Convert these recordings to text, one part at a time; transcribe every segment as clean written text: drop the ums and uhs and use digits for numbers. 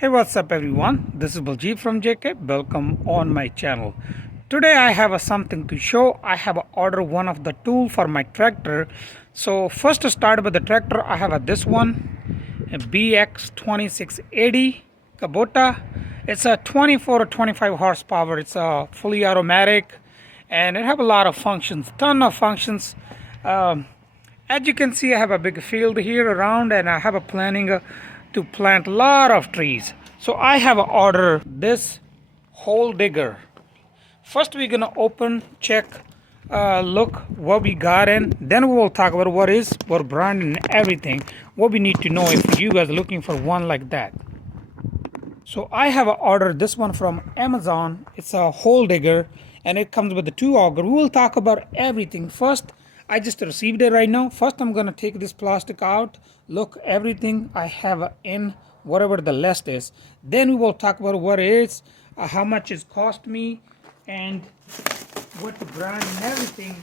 Hey, what's up everyone? This is Baljit from JK. Welcome on my channel. Today I have something to show. I have ordered one of the tool for my tractor. So first to start with the tractor, I have this one, a BX2680 Kubota. It's a 24 or 25 horsepower. It's a fully automatic and it have a lot of functions, ton of functions. Um, as you can see, I have a big field here around and I have a planning to plant a lot of trees. So I have ordered this hole digger. First we're gonna open, check, look what we got in. Then we will talk about what brand and everything. What we need to know if you guys are looking for one like that. So I have ordered this one from Amazon. It's a hole digger and it comes with the two auger. We will talk about everything. First, I just received it right now. First, I'm gonna take this plastic out, look everything I have in whatever the list is. Then we will talk about what it is, how much it's cost me, and what the brand and everything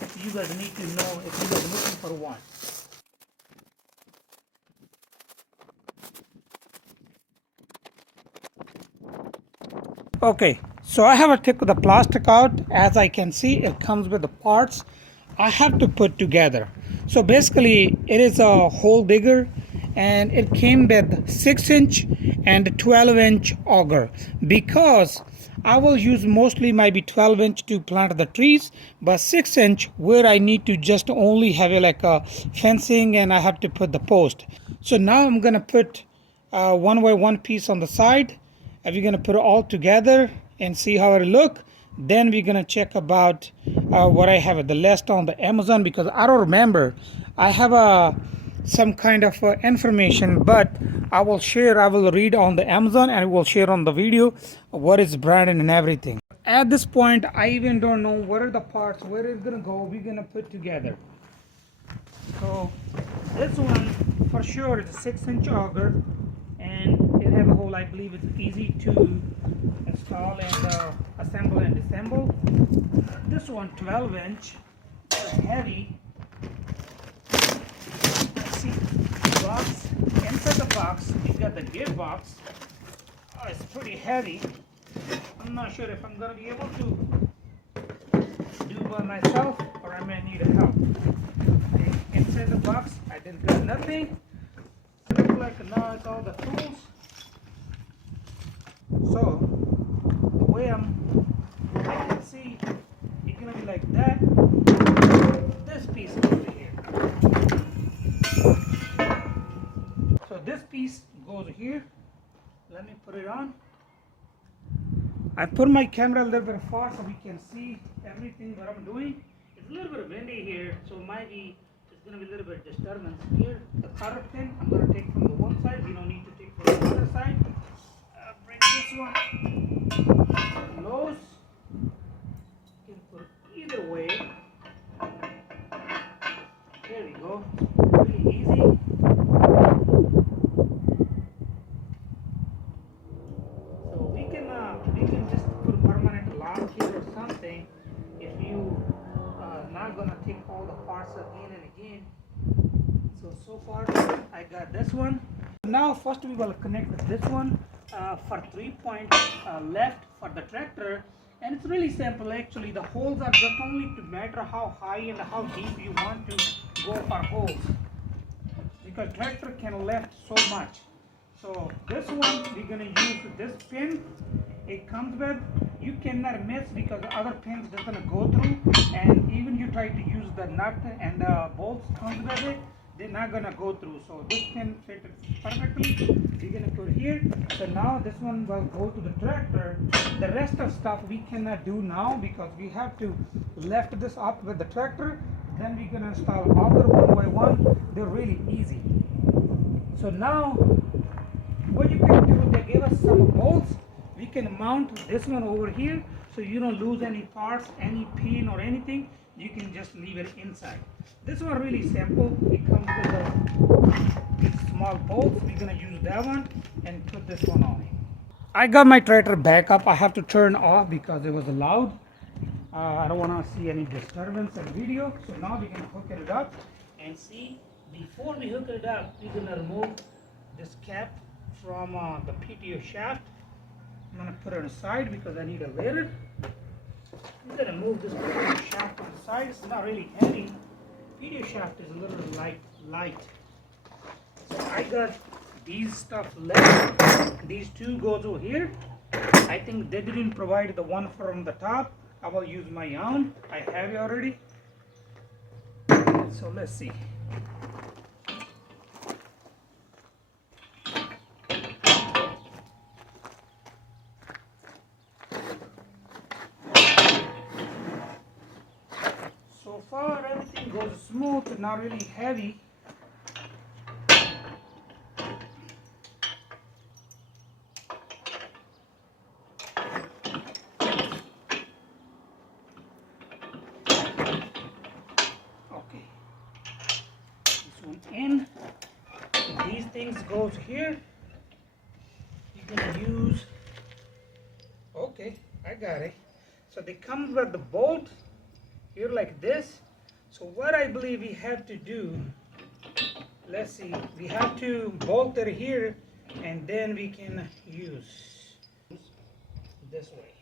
if you guys need to know if you guys are looking for one. Okay, so I have to take the plastic out. As I can see, it comes with the parts I have to put together. So basically, it is a hole digger and it came with 6-inch and 12-inch auger because I will use mostly maybe 12-inch to plant the trees, but 6-inch where I need to just only have it like a fencing and I have to put the post. So now I'm gonna put one by one piece on the side. And we're gonna put it all together and see how it look. Then we're gonna check about what I have at the list on the Amazon because I don't remember. I have some kind of information, but I will read on the Amazon and I will share on the video what is branded and everything. At this point, I even don't know what are the parts, where it's gonna go, we're gonna put together. So this one for sure is a 6-inch auger and it have a hole. I believe it's easy to install and assemble and disassemble. This one 12-inch, heavy. Let's see, box, inside the box you got the gearbox. Oh, it's pretty heavy. I'm not sure if I'm gonna be able to do by myself or I may need help. Okay, inside the box I didn't got nothing. Look like now it's all the tools. So the way I can see it's gonna be like that. This piece over here. So this piece goes here. Let me put it on. I put my camera a little bit far so we can see everything that I'm doing. It's a little bit windy here, so maybe it's going to be a little bit disturbance here. The cotter pin I'm going to take from the one side. We don't need to take from the other side. Bring this one close. You can put either way. There we go. Really easy. So we can just put a permanent lock here or something if you not gonna take all the parts again and again. So far I got this one. Now first we will connect this one for 3 point left for the tractor, and it's really simple actually. The holes are just only to matter how high and how deep you want to go for holes because tractor can lift so much. So this one we're gonna use this pin. It comes with, you cannot miss because the other pins just gonna go through, and even you try to use the nut and the bolts comes with it, they're not gonna go through. So this pin fits perfectly. We're gonna put here. So now this one will go to the tractor. The rest of stuff we cannot do now because we have to lift this up with the tractor. Then we're gonna install auger one by one. They're really easy. So now what you can do, they give us some bolts. We can mount this one over here so you don't lose any parts, any pin or anything. You can just leave it inside. This one really simple. It comes with a small bolts. We're gonna use that one and put this one on. I got my tractor back up. I have to turn off because it was loud. I don't want to see any disturbance in the video. So now we can hook it up and see. Before we hook it up, we're gonna remove this cap from the PTO shaft. I'm gonna put it aside because I need a ladder. I'm gonna move this PTO shaft on the side. It's not really heavy. PTO shaft is a little light. So I got these stuff left. These two goes over here. I think they didn't provide the one from the top. I will use my own. I have it already. So let's see. So far everything goes smooth, not really heavy. Okay, this one in. These things goes here. You can use. Okay, I got it. So they come with the bolt here like this. So what I believe we have to do, let's see, we have to bolt it here and then we can use this way.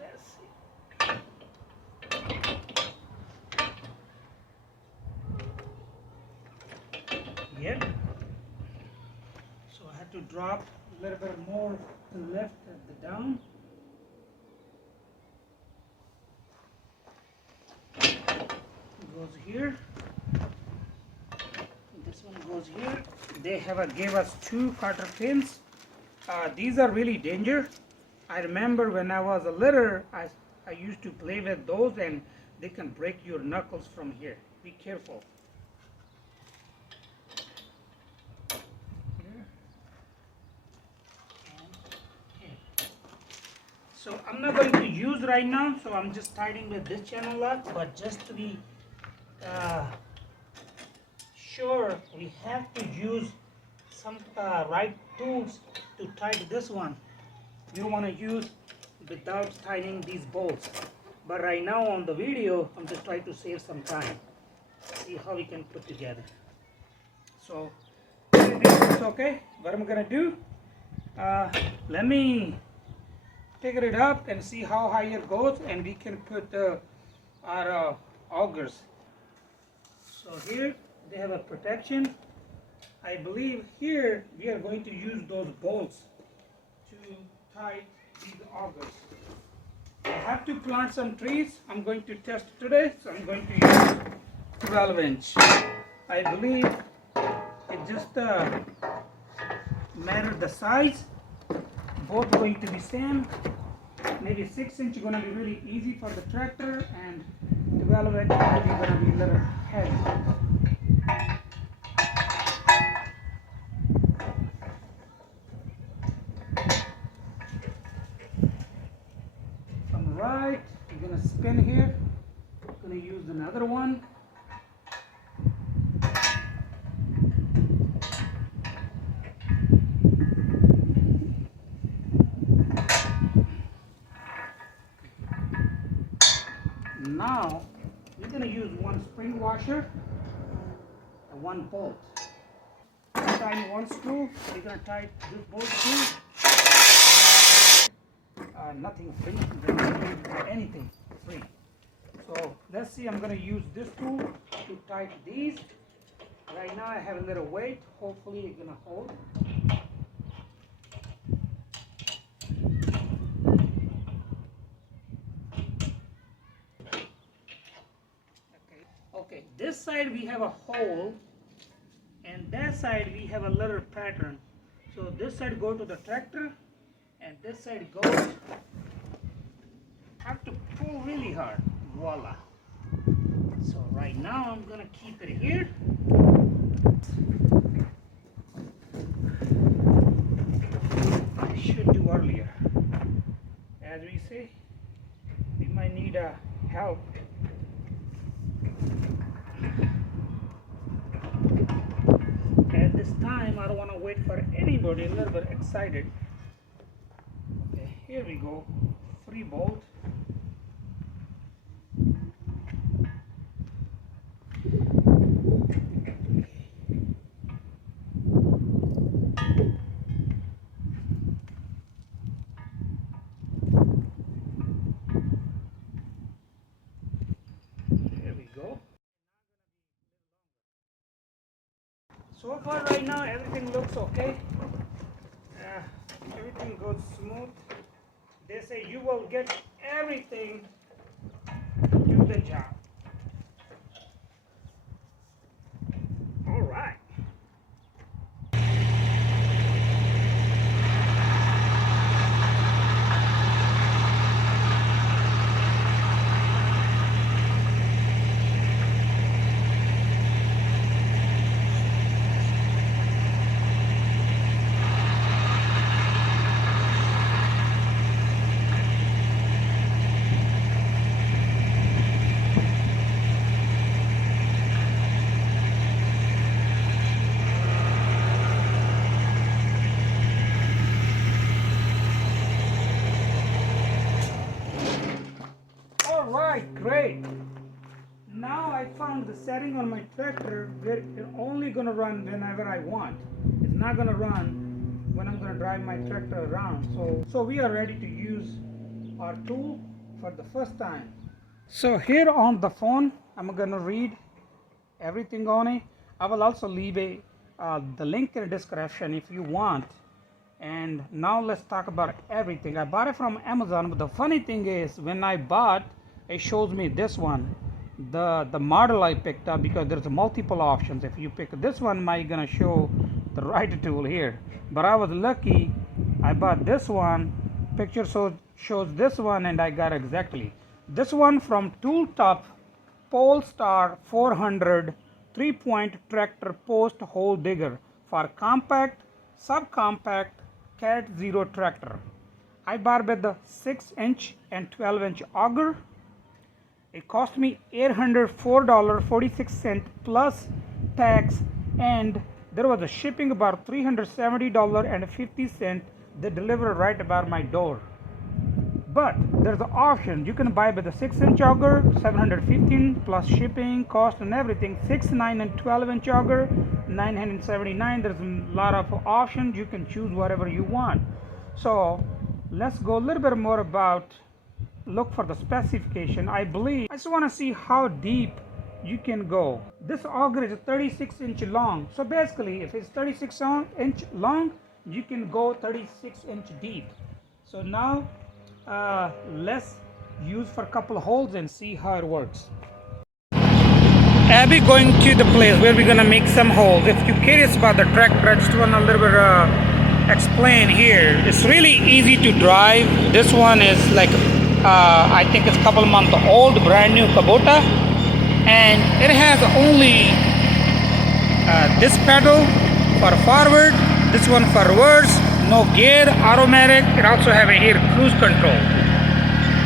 Let's see. Yep. So I have to drop a little bit more to the left at the down. It goes here. This one goes here. They gave us 2 cotter pins. These are really dangerous. I remember when I was a little, I used to play with those and they can break your knuckles from here. Be careful. So I'm not going to use right now, so I'm just tightening with this channel lock, but just to be sure, we have to use some right tools to tighten this one. You don't want to use without tightening these bolts. But right now on the video, I'm just trying to save some time. See how we can put together. So it's okay. What I'm gonna do? Let me figure it up and see how high it goes, and we can put our augers. So here they have a protection. I believe here we are going to use those bolts to tie these augers. I have to plant some trees. I'm going to test today, so I'm going to use 12 inch. I believe it just matter the size. Both going to be same. Maybe 6 inch going to be really easy for the tractor, and 12 inch maybe going to be a little heavy. From the right, you're going to spin here. Going to use another one. Now we're going to use one spring washer and one bolt. Tie one screw. We're going to tie this bolt screw. Nothing free. We're not going to do anything free. So let's see. I'm going to use this tool to tie these. Right now I have a little weight. Hopefully it's going to hold. Okay, this side we have a hole, and that side we have a little pattern. So this side goes to the tractor, and this side goes. Have to pull really hard. Voila. So right now I'm gonna keep it here. I should do earlier. As we say, we might need help. At this time, I don't want to wait for anybody. A little bit excited. Okay. Here we go, 3 bolt. There we go. So far right now everything looks okay. Everything goes smooth. They say you will get everything to do the job. All right. Alright, great. Now I found the setting on my tractor where it's only going to run whenever I want. It's not going to run when I'm going to drive my tractor around. So we are ready to use our tool for the first time. So here on the phone, I'm going to read everything on it. I will also leave the link in the description if you want. And now let's talk about everything. I bought it from Amazon, but the funny thing is when I bought, it shows me this one, the model I picked up, because there's multiple options. If you pick this one, might gonna show the right tool here. But I was lucky, I bought this one. Picture shows this one, and I got exactly this one from Tool Top Polestar 400 3-point tractor post hole digger for compact, subcompact Cat 0 tractor. I bought with the 6-inch and 12-inch auger. It cost me $804.46 plus tax, and there was a shipping about $370.50. They delivered right about my door. But there's an option. You can buy with the 6-inch auger, $715 plus shipping, cost and everything. 6, 9, and 12-inch auger, $979. There's a lot of options. You can choose whatever you want. So let's go a little bit more about, look for the specification. I just want to see how deep you can go. This auger is 36-inch long. So basically, if it's 36-inch long, you can go 36-inch deep. So now let's use for a couple of holes and see how it works. Abby going to the place where we're gonna make some holes. If you're curious about the tractor, I just want a little bit explain here. It's really easy to drive. This one is like I think it's a couple months old, brand new Kubota, and it has only this pedal for forward, this one for reverse, no gear, automatic. It also have a here cruise control,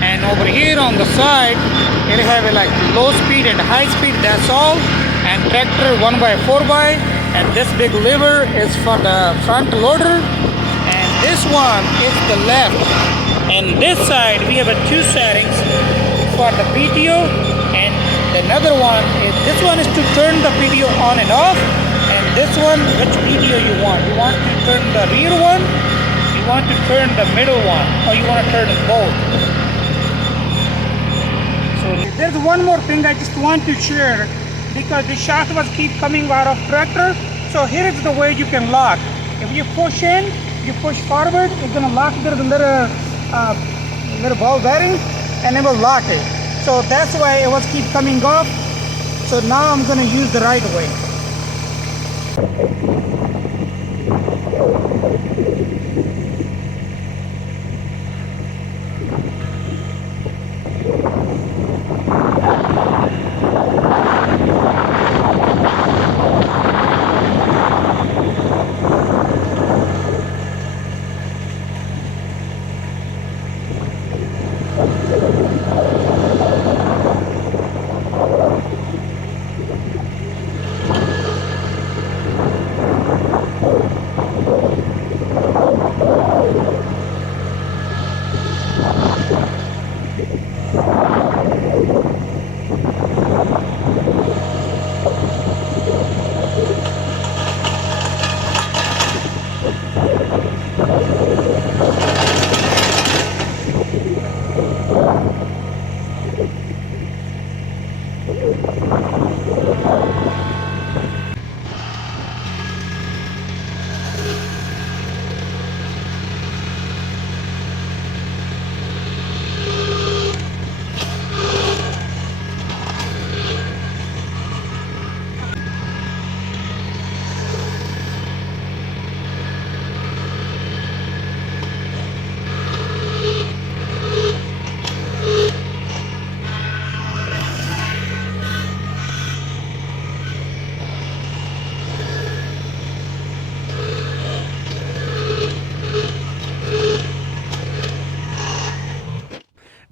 and over here on the side it have a like low speed and high speed. That's all. And tractor 1x4x, and this big lever is for the front loader, and this one is the left. And this side we have a 2 settings for the PTO, and another one is, this one is to turn the PTO on and off, and this one which PTO you want. You want to turn the rear one, you want to turn the middle one, or you want to turn both. So there's one more thing I just want to share, because the shaft was keep coming out of tractor. So here is the way you can lock. If you push in, you push forward, it's gonna lock. There's a little ball bearing, and it will lock it. So that's why it was keep coming off. So now I'm gonna use the right way.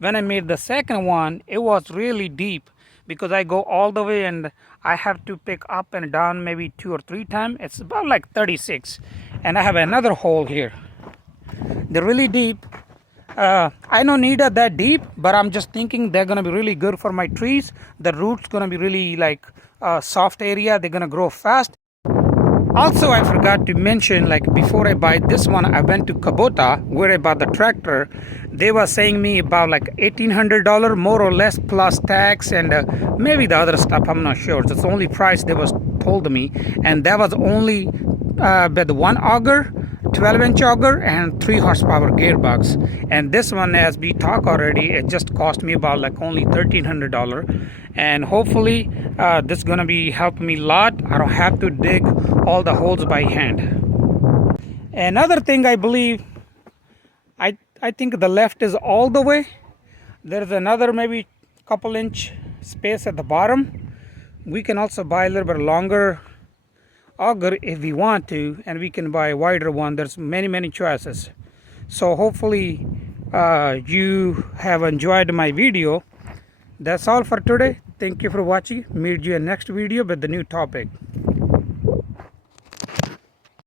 when I made the second one, it was really deep because I go all the way and I have to pick up and down maybe 2 or 3 times. It's about like 36. And I have another hole here. They're really deep. I don't need it that deep, but I'm just thinking they're gonna be really good for my trees. The roots gonna be really like soft area. They're gonna grow fast. Also, I forgot to mention, like before I buy this one, I went to Kubota where I bought the tractor. They were saying me about like $1,800 more or less plus tax and maybe the other stuff. I'm not sure. That's the only price they was told me, and that was only with one auger, 12-inch auger and 3 horsepower gearbox. And this one, as we talk already, it just cost me about like only $1,300. And hopefully this is gonna be helping me a lot. I don't have to dig all the holes by hand. Another thing, I believe, I think the left is all the way. There's another maybe couple inch space at the bottom. We can also buy a little bit longer auger if we want to, and we can buy a wider one. There's many choices. So hopefully you have enjoyed my video. That's all for today. Thank you for watching. Meet you in next video with the new topic.